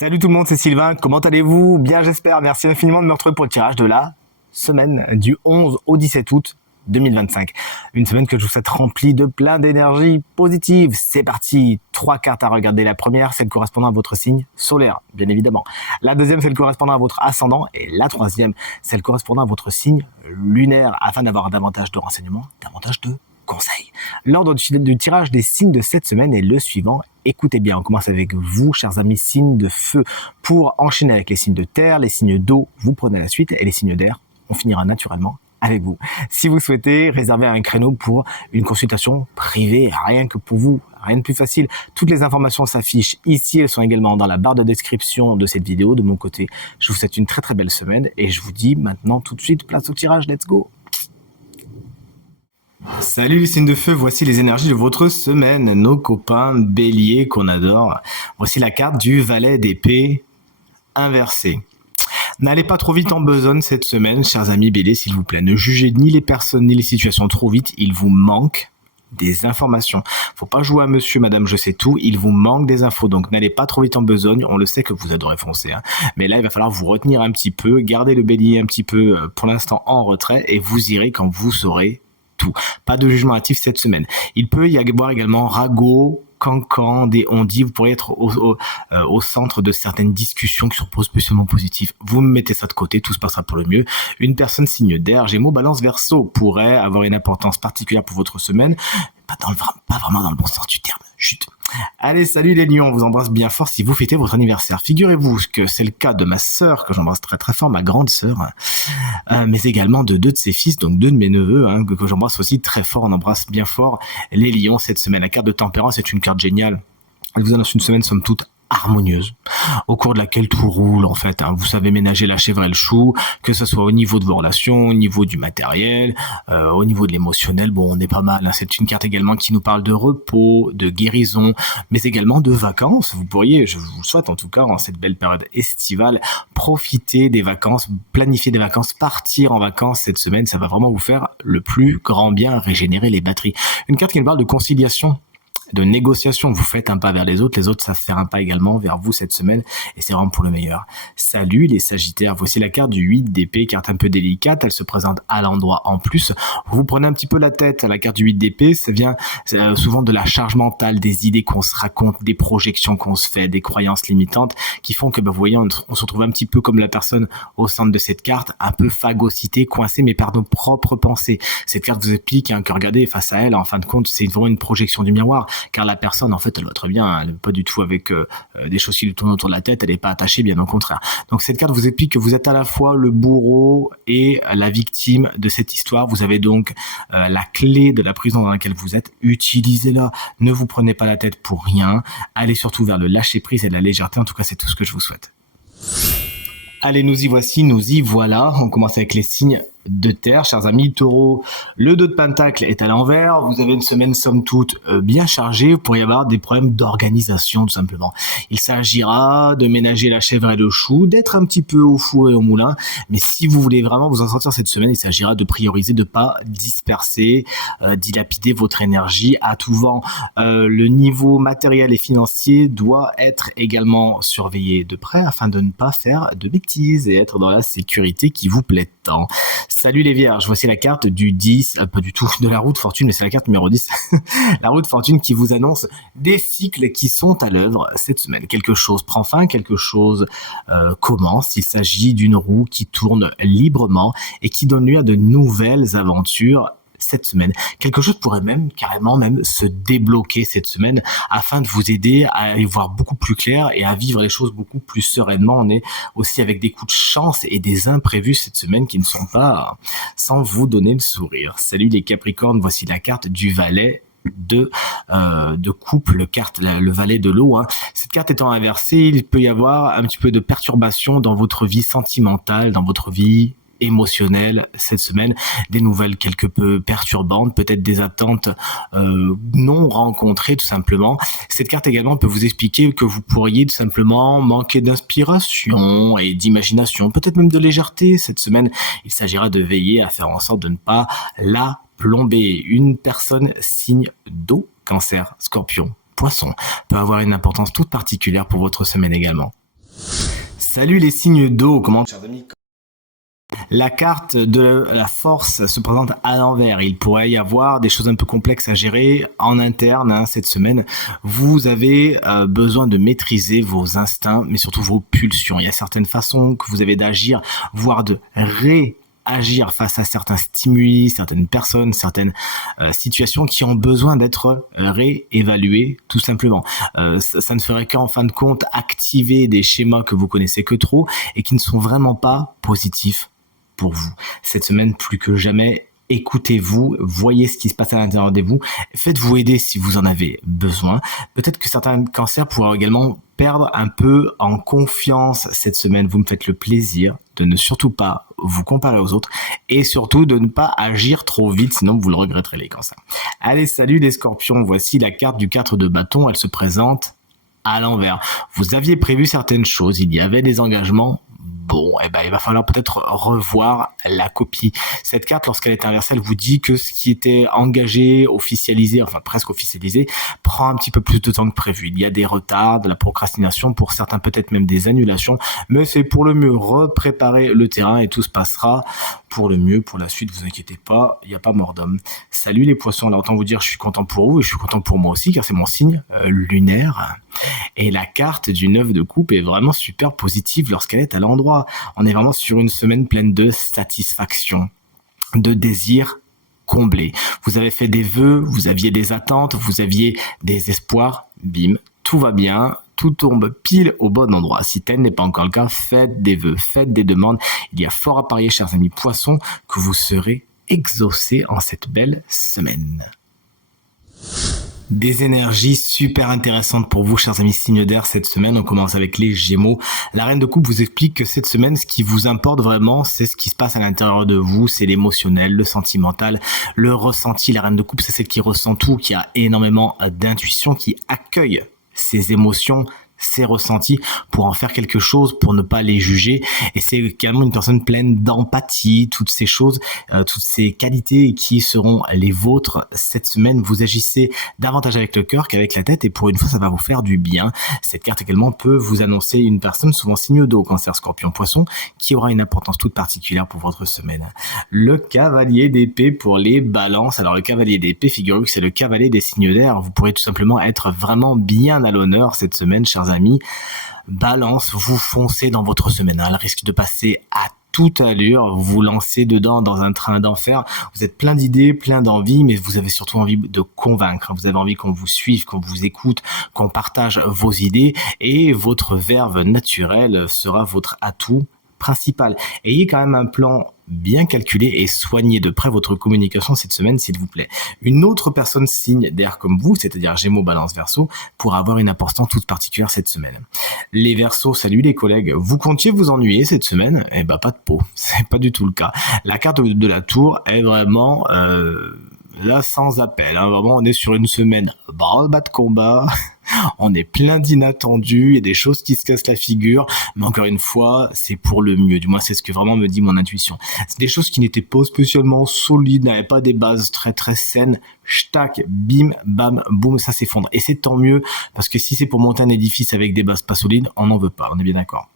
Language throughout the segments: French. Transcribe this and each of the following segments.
Salut tout le monde, c'est Sylvain, comment allez-vous? Bien j'espère, merci infiniment de me retrouver pour le tirage de la semaine du 11 au 17 août 2025. Une semaine que je vous souhaite remplie de plein d'énergie positive. C'est parti, 3 cartes à regarder. La première, celle correspondant à votre signe solaire, bien évidemment. La deuxième, celle correspondant à votre ascendant. Et la troisième, celle correspondant à votre signe lunaire, afin d'avoir davantage de renseignements, davantage de conseils. L'ordre du tirage des signes de cette semaine est le suivant. Écoutez bien, on commence avec vous, chers amis, signes de feu. Pour enchaîner avec les signes de terre, les signes d'eau, vous prenez la suite, et les signes d'air, on finira naturellement avec vous. Si vous souhaitez réserver un créneau pour une consultation privée, rien que pour vous, rien de plus facile. Toutes les informations s'affichent ici, elles sont également dans la barre de description de cette vidéo. De mon côté, je vous souhaite une très très belle semaine et je vous dis maintenant tout de suite place au tirage, let's go. Salut les signes de feu, voici les énergies de votre semaine, nos copains béliers qu'on adore. Voici la carte du valet d'épée inversé. N'allez pas trop vite en besogne cette semaine, chers amis béliers, s'il vous plaît. Ne jugez ni les personnes ni les situations trop vite, il vous manque des informations. Faut pas jouer à monsieur, madame, je sais tout, il vous manque des infos, donc n'allez pas trop vite en besogne, on le sait que vous adorez foncer, hein. Mais là il va falloir vous retenir un petit peu, garder le bélier un petit peu pour l'instant en retrait et vous irez quand vous saurez tout. Pas de jugement hâtif cette semaine. Il peut y avoir également ragot, cancan, des on-dit, vous pourriez être au centre de certaines discussions qui sont pas spécialement positives. Vous mettez ça de côté, tout se passera pour le mieux. Une personne signe d'air, Gémeaux, Balance, Verseau pourrait avoir une importance particulière pour votre semaine, pas vraiment dans le bon sens du terme. Chut. Allez, salut les lions, on vous embrasse bien fort si vous fêtez votre anniversaire. Figurez-vous que c'est le cas de ma sœur, que j'embrasse très très fort, ma grande sœur, mais également de 2 de ses fils, donc 2 de mes neveux, que j'embrasse aussi très fort. On embrasse bien fort les lions cette semaine. La carte de tempérance est une carte géniale. Elle vous annonce une semaine somme toute harmonieuse, au cours de laquelle tout roule en fait. Vous savez ménager la chèvre et le chou, que ce soit au niveau de vos relations, au niveau du matériel, au niveau de l'émotionnel. Bon, on est pas mal. C'est une carte également qui nous parle de repos, de guérison, mais également de vacances. Vous pourriez, je vous le souhaite en tout cas, en cette belle période estivale, profiter des vacances, planifier des vacances, partir en vacances cette semaine. Ça va vraiment vous faire le plus grand bien, régénérer les batteries. Une carte qui nous parle de conciliation, de négociation. Vous faites un pas vers les autres savent faire un pas également vers vous cette semaine et c'est vraiment pour le meilleur. Salut les Sagittaires, voici la carte du 8 d'épée, carte un peu délicate, elle se présente à l'endroit en plus. Vous prenez un petit peu la tête, la carte du 8 d'épée, ça vient souvent de la charge mentale, des idées qu'on se raconte, des projections qu'on se fait, des croyances limitantes qui font que vous voyez, on se retrouve un petit peu comme la personne au centre de cette carte, un peu phagocyté, coincé mais par nos propres pensées. Cette carte vous explique que regardez face à elle, en fin de compte, c'est vraiment une projection du miroir. Car la personne, en fait, elle va très bien, elle n'est pas du tout avec des choses qui lui tournent autour de la tête, elle n'est pas attachée, bien au contraire. Donc cette carte vous explique que vous êtes à la fois le bourreau et la victime de cette histoire. Vous avez donc la clé de la prison dans laquelle vous êtes. Utilisez-la, ne vous prenez pas la tête pour rien. Allez surtout vers le lâcher-prise et la légèreté. En tout cas, c'est tout ce que je vous souhaite. Allez, nous y voici, nous y voilà. On commence avec les signes de terre, chers amis. Taureau, le 2 de pentacle est à l'envers. Vous avez une semaine somme toute bien chargée. Vous pourriez avoir des problèmes d'organisation tout simplement. Il s'agira de ménager la chèvre et le chou, d'être un petit peu au four et au moulin. Mais si vous voulez vraiment vous en sortir cette semaine, il s'agira de prioriser, de pas disperser, dilapider votre énergie à tout vent. Le niveau matériel et financier doit être également surveillé de près afin de ne pas faire de bêtises et être dans la sécurité qui vous plaît tant. Salut les vierges, voici la carte du 10, pas du tout de la roue de fortune, mais c'est la carte numéro 10. La roue de fortune qui vous annonce des cycles qui sont à l'œuvre cette semaine. Quelque chose prend fin, quelque chose commence. Il s'agit d'une roue qui tourne librement et qui donne lieu à de nouvelles aventures cette semaine. Quelque chose pourrait même carrément se débloquer cette semaine afin de vous aider à y voir beaucoup plus clair et à vivre les choses beaucoup plus sereinement. On est aussi avec des coups de chance et des imprévus cette semaine qui ne sont pas sans vous donner le sourire. Salut les Capricornes, voici la carte du valet de couple, le valet de l'eau. Cette carte étant inversée, il peut y avoir un petit peu de perturbation dans votre vie sentimentale, dans votre vie émotionnelle cette semaine, des nouvelles quelque peu perturbantes, peut-être des attentes non rencontrées tout simplement. Cette carte également peut vous expliquer que vous pourriez tout simplement manquer d'inspiration et d'imagination, peut-être même de légèreté cette semaine. Il s'agira de veiller à faire en sorte de ne pas la plomber. Une personne signe d'eau, Cancer, Scorpion, Poisson peut avoir une importance toute particulière pour votre semaine également. Salut les signes d'eau, comment chers amis? La carte de la force se présente à l'envers. Il pourrait y avoir des choses un peu complexes à gérer en interne cette semaine. Vous avez besoin de maîtriser vos instincts, mais surtout vos pulsions. Il y a certaines façons que vous avez d'agir, voire de réagir face à certains stimuli, certaines personnes, certaines situations qui ont besoin d'être réévaluées tout simplement. Ça ne ferait qu'en fin de compte activer des schémas que vous connaissez que trop et qui ne sont vraiment pas positifs pour vous. Cette semaine, plus que jamais, écoutez-vous, voyez ce qui se passe à l'intérieur de vous, faites-vous aider si vous en avez besoin. Peut-être que certains cancers pourraient également perdre un peu en confiance cette semaine. Vous me faites le plaisir de ne surtout pas vous comparer aux autres et surtout de ne pas agir trop vite, sinon vous le regretterez les cancers. Allez, salut les scorpions, voici la carte du 4 de bâton, elle se présente à l'envers. Vous aviez prévu certaines choses, il y avait des engagements. Bon, il va falloir peut-être revoir la copie. Cette carte, lorsqu'elle est inversée, elle vous dit que ce qui était engagé, officialisé, enfin presque officialisé, prend un petit peu plus de temps que prévu. Il y a des retards, de la procrastination, pour certains peut-être même des annulations, mais c'est pour le mieux. Repréparer le terrain et tout se passera pour le mieux. Pour la suite, vous inquiétez pas, il n'y a pas mort d'homme. Salut les poissons, alors autant vous dire je suis content pour vous et je suis content pour moi aussi car c'est mon signe lunaire. Et la carte du 9 de coupe est vraiment super positive lorsqu'elle est à l'endroit. On est vraiment sur une semaine pleine de satisfaction, de désir comblé. Vous avez fait des vœux, vous aviez des attentes, vous aviez des espoirs, bim, tout va bien, tout tombe pile au bon endroit. Si tel n'est pas encore le cas, faites des vœux, faites des demandes. Il y a fort à parier, chers amis poissons, que vous serez exaucés en cette belle semaine. Des énergies super intéressantes pour vous, chers amis signes d'air, cette semaine. On commence avec les Gémeaux. La reine de coupe vous explique que cette semaine, ce qui vous importe vraiment, c'est ce qui se passe à l'intérieur de vous. C'est l'émotionnel, le sentimental, le ressenti. La reine de coupe, c'est celle qui ressent tout, qui a énormément d'intuition, qui accueille ses émotions, ses ressentis pour en faire quelque chose, pour ne pas les juger. Et c'est également une personne pleine d'empathie, toutes ces choses, toutes ces qualités qui seront les vôtres cette semaine. Vous agissez davantage avec le cœur qu'avec la tête et pour une fois, ça va vous faire du bien. Cette carte également peut vous annoncer une personne, souvent signe d'eau, cancer, scorpion, poisson, qui aura une importance toute particulière pour votre semaine. Le cavalier d'épée pour les balances. Alors le cavalier d'épée, figurez-vous que c'est le cavalier des signes d'air. Vous pourrez tout simplement être vraiment bien à l'honneur cette semaine, chers amis. Balance, vous foncez dans votre semaine. Elle risque de passer à toute allure. Vous vous lancez dedans dans un train d'enfer. Vous êtes plein d'idées, plein d'envie, mais vous avez surtout envie de convaincre. Vous avez envie qu'on vous suive, qu'on vous écoute, qu'on partage vos idées et votre verve naturelle sera votre atout principal. Ayez quand même un plan bien calculé et soignez de près votre communication cette semaine, s'il vous plaît. Une autre personne signe d'air comme vous, c'est-à-dire Gémeaux, Balance, Verseau, pourra avoir une importance toute particulière cette semaine. Les Verseaux, salut les collègues. Vous comptiez vous ennuyer cette semaine? Eh ben, pas de peau. C'est pas du tout le cas. La carte de la tour est vraiment là sans appel. Hein. Vraiment, on est sur une semaine bas de combat. On est plein d'inattendus, il y a des choses qui se cassent la figure, mais encore une fois, c'est pour le mieux. Du moins, c'est ce que vraiment me dit mon intuition. C'est des choses qui n'étaient pas spécialement solides, n'avaient pas des bases très très saines. Ch'tac, bim, bam, boum, ça s'effondre. Et c'est tant mieux, parce que si c'est pour monter un édifice avec des bases pas solides, on n'en veut pas, on est bien d'accord.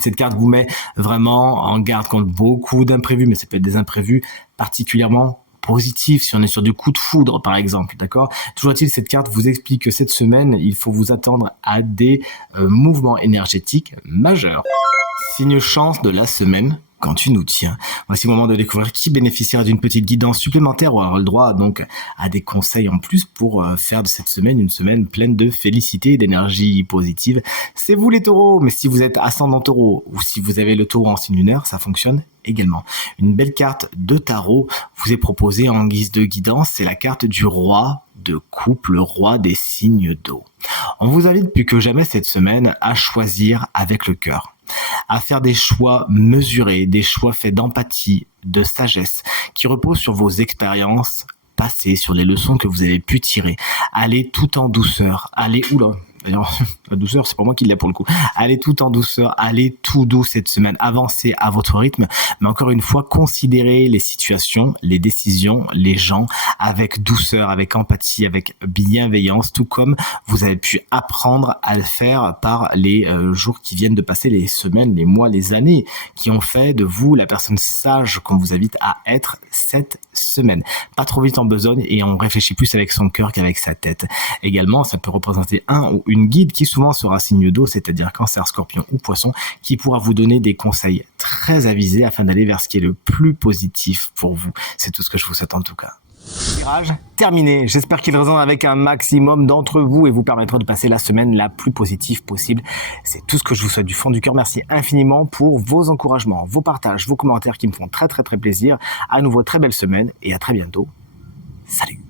Cette carte vous met vraiment en garde contre beaucoup d'imprévus, mais ça peut être des imprévus particulièrement positif, si on est sur du coup de foudre par exemple, d'accord? Toujours est-il, cette carte vous explique que cette semaine, il faut vous attendre à des mouvements énergétiques majeurs. Signe chance de la semaine, quand tu nous tiens. Voici le moment de découvrir qui bénéficiera d'une petite guidance supplémentaire ou aura le droit donc à des conseils en plus pour faire de cette semaine une semaine pleine de félicité et d'énergie positive. C'est vous les taureaux, mais si vous êtes ascendant taureau ou si vous avez le taureau en signe lunaire, ça fonctionne également. Une belle carte de tarot vous est proposée en guise de guidance, c'est la carte du roi de coupe, le roi des signes d'eau. On vous invite plus que jamais cette semaine à choisir avec le cœur, à faire des choix mesurés, des choix faits d'empathie, de sagesse, qui reposent sur vos expériences passées, sur les leçons que vous avez pu tirer. Allez tout en douceur, allez, D'ailleurs, la douceur, c'est pas moi qui l'ai pour le coup. Allez tout en douceur, allez tout doux cette semaine, avancez à votre rythme, mais encore une fois, considérez les situations, les décisions, les gens avec douceur, avec empathie, avec bienveillance, tout comme vous avez pu apprendre à le faire par les jours qui viennent de passer, les semaines, les mois, les années, qui ont fait de vous la personne sage qu'on vous invite à être cette semaine. Pas trop vite en besogne et on réfléchit plus avec son cœur qu'avec sa tête. Également, ça peut représenter un ou une guide qui souvent sera signe d'eau, c'est-à-dire Cancer, Scorpion ou Poisson, qui pourra vous donner des conseils très avisés afin d'aller vers ce qui est le plus positif pour vous. C'est tout ce que je vous souhaite en tout cas. Tirage terminé. J'espère qu'il résonne avec un maximum d'entre vous et vous permettra de passer la semaine la plus positive possible. C'est tout ce que je vous souhaite du fond du cœur. Merci infiniment pour vos encouragements, vos partages, vos commentaires qui me font très très très plaisir. À nouveau, très belle semaine et à très bientôt. Salut!